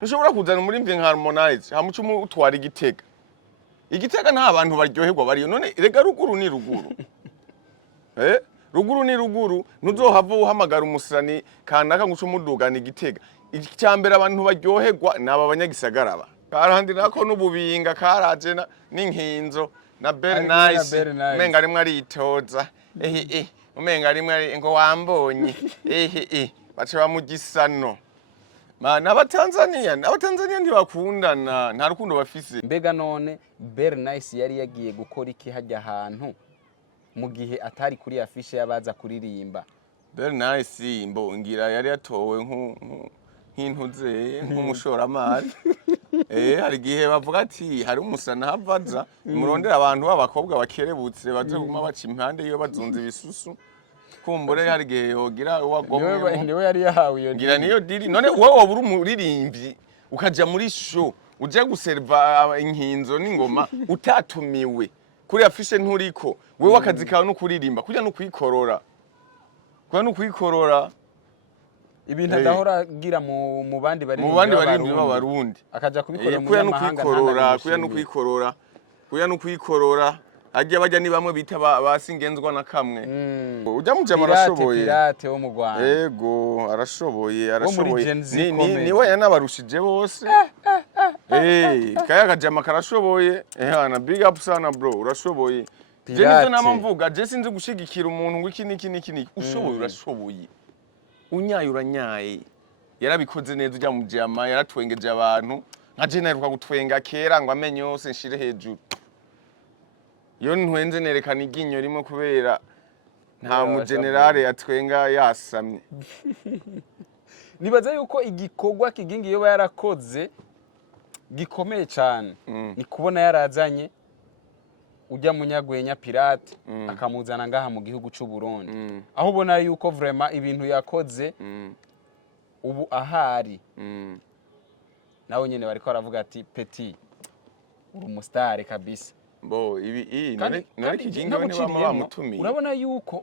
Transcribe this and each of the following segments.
ntushobora kuzana umuririmvyi nka Harmonize hamuca utwara Igitega. Igitega nta abantu baryoherwa bariyo none rega ruguru ni ruguru. Ruguru ni ruguru ntuzohava uhamagara umusirani kanaka nguca umudugana Igitega. Icyambere abantu baryoherwa naba banyagisagara ba. Karahandi nako n'ububinga karaje n'inkinzo na Bernice umenga rimwe aritoza umenga rimwe ngo wambonye bace bamugisano n'abatanzania ntibakundana nta rukundo bafise. Mbega none Bernice yari yagiye gukora iki hajya ahantu mu gihe atari kuri afishe yabaza kuririmba? Bernice ngira yari yatowe nk'intuze nk'umushoramari. Hari igihe bavuga ati hari umusana havaza murondera abantu b'abakobwa bakerebutse baje guma baca impande iyo bazunze ibisusu kumbure hari igihe yogira uwagomwe niwe yari yahawe iyo ngira niyo diri none wowe wabura umuririmbyi ukaja muri show uje guserva inkinzo n'ingoma utatumiwe kuri afishe nturiko wewe akazi kawe no kuririmba kujya no kwikorora ibintu adahora gira mu bandi baririmbyi b'abarundi akaja kubikorera mu mahanga kuya no kwikorora ajya bajya ni bamwe bita basingenzwa na kamwe. Ujya mujama arashoboye pirate wo mu Rwanda yego arashoboye niwe yanabarushije bose. Kaya kajama karashoboye hana big up sana bro urashoboye. Je nizo namvuga je sinzi gushigikira umuntu ngo iki niki ushoboye urashoboye unyaye uranyaye yarabikoze neza ujya mu jama yaratwengeje abantu nka je naruka gutwenga kera ngo amenye yose nshire hejuru iyo ntwenze nerekana iginyo rimwe kubera nta mu generale yatwenga yasamye. Nibaza yuko igikorwa kigingi iyo yarakoze gikomeye cyane ni kubona yarazanye ujya munyagwenya pirate akamuzana ngaha mu gihugu cy'u Burundi aho ubona yuko vraiment ibintu yakoze ubu ahari nawe nyene bariko baravuga ati Petit uri umustar kabisa bo ibi nari kigingi we bamutumiye.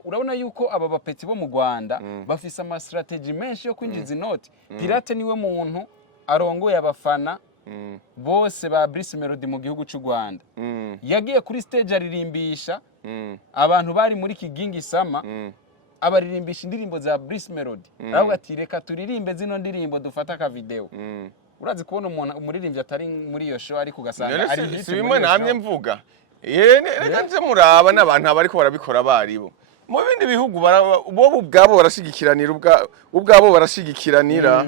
urabona yuko aba bapeti bo mu Rwanda bafise ama strategy menshi yo kwinjiza inoti. Pirate niwe muntu arongoye abafana bose ba Bruce Melody mu gihugu cy'u Rwanda. Yagiye kuri stage aririmbisha abantu bari muri kigingi sama abaririmbisha indirimbo za Bruce Melody. Aravuga ati reka turirimbe zino ndirimbo dufata ka video. Urazi kubona umuririmbyi atari muri iyo show ariko ugasanga ari hit. Bimwe namye mvuga reka nje muraba n'abantu abariko barabikora baribo mu bindi bihugu bo ubwabo barashigikiranira ubwabo barashigikiranira.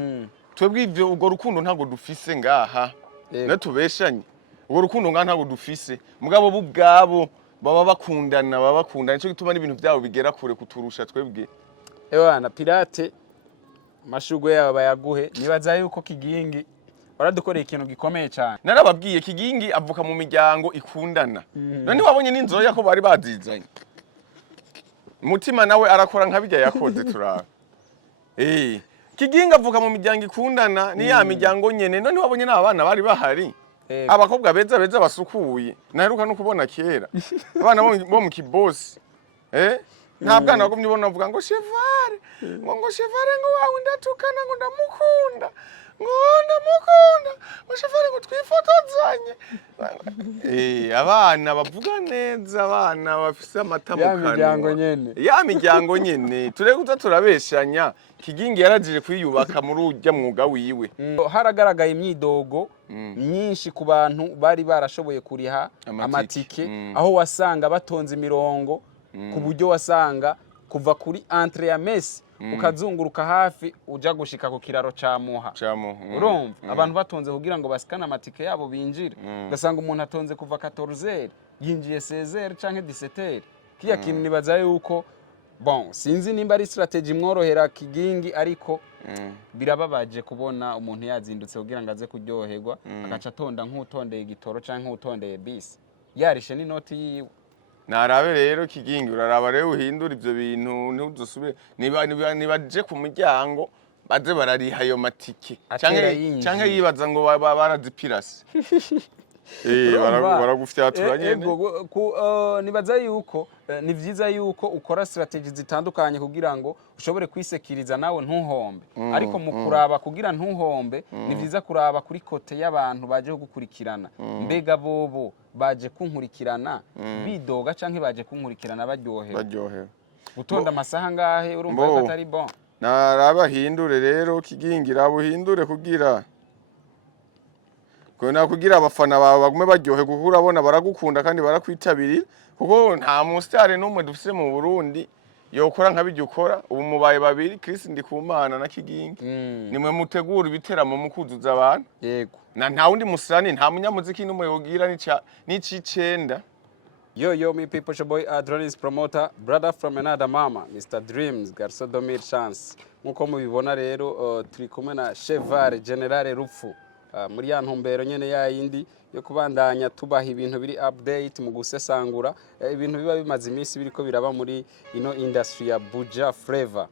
Twebwe ivyo ubwo rukundo ntago dufise ngaha natubeshanye ubwo rukundo ngaha ntago dufise mugabo bo ubwabo baba bakundana nico gituma n'ibintu byabo bigera kure kuturusha twebwe. Ewana Pirate mashugwe yabo bayaguhe nibaza yuko kigingi baradukoreye ikintu gikomeye cyane. Narababwiye kigingi avuka mu miryango ikundana none wabonye n'inzoya ko bari bazizanye umutima nawe arakora nka bijya yakoze turaba. Kigingi avuka mu miryango ikundana ni ya miryango nyene none wabonye n'abana bari bahari abakobwa beza basukuye naheruka no kubona kera abana bo mu kibosi nta bwana bagomye ubona bavuga ngo chevare ngo wawe ndatukana ngo ndamukunda ngo chevare ngo twifotozanye. Abana bavuga neza abana bafise amatamukano ya miryango nyene turekuza turabeshanya. Kigingi yarajije kwiyubaka muri ujya mwuga wiwe. Haragaragaye imyidogo myinshi ku bantu bari barashoboye kuriha amatike aho wasanga batonze imirongo ku buryo wasanga kuva kuri entre ya Messi ukazunguruka hafi uja gushika ku kiraro ca Muha. Urumva abantu batonze kugira ngo basikana amatike yabo binjire ugasanga umuntu atonze kuva 14h yinjiye 16h canke 17h. Kiya kintu nibaza yuko bon sinzi nimba ari strategy mworohera kigingi ariko birababaje kubona umuntu yazindutse kugira ngo aze kuryoherwa agaca atonda nk'utondeye igitoro canke nk'utondeye bisi yarishe n'inoti yiwe. Narabe rero kigingi uraraba rero uhindura ivyo bintu ntuzusubire nibaje ku muryango baze barariha ayo matike canke yibaza ngo barazipirase. baragufyatura nyene. Nibaza yuko ni vyiza yuko ukora strategy zitandukanye kugira ngo ushobore kwisekiriza nawe ntuhombe, ariko mu kuraba kugira ntuhombe ni vyiza kuraba kuri kote y'abantu baje gukurikirana. Mbega bobo baje kunkurikirana bidoga canke baje kunkurikirana baryohewe gutonda amasaha ngahe urumva ko atari bon. Narabahindure rero kigingira buhindure kugira kugira abafana bawe bagume baryohe guhura bona baragukunda kandi barakwitabirira, kuko nta mustare n'umwe dufise mu Burundi yokora nkabijya ukora. Ubu mubaye babiri, Chris Ndikumana na Kigingi, nimwe mutegura ibiteramo mukuzuza abantu. Yego, na nta wundi musirani, nta munyamuziki n'umwe yogira n'icicenda. Yo, me people, your boy Adronis promoter, brother from another mama, Mr. Dreams, Garso Domir Chance. Nkuko mubibona rero turi kumwe na Cheval General Rupfu muri ya ntumbero nyene ya yindi yo kubandanya tubaha ibintu biri update mu gusesangura ibintu biba bimaze iminsi biriko biraba muri ino industry ya Buja Flavor.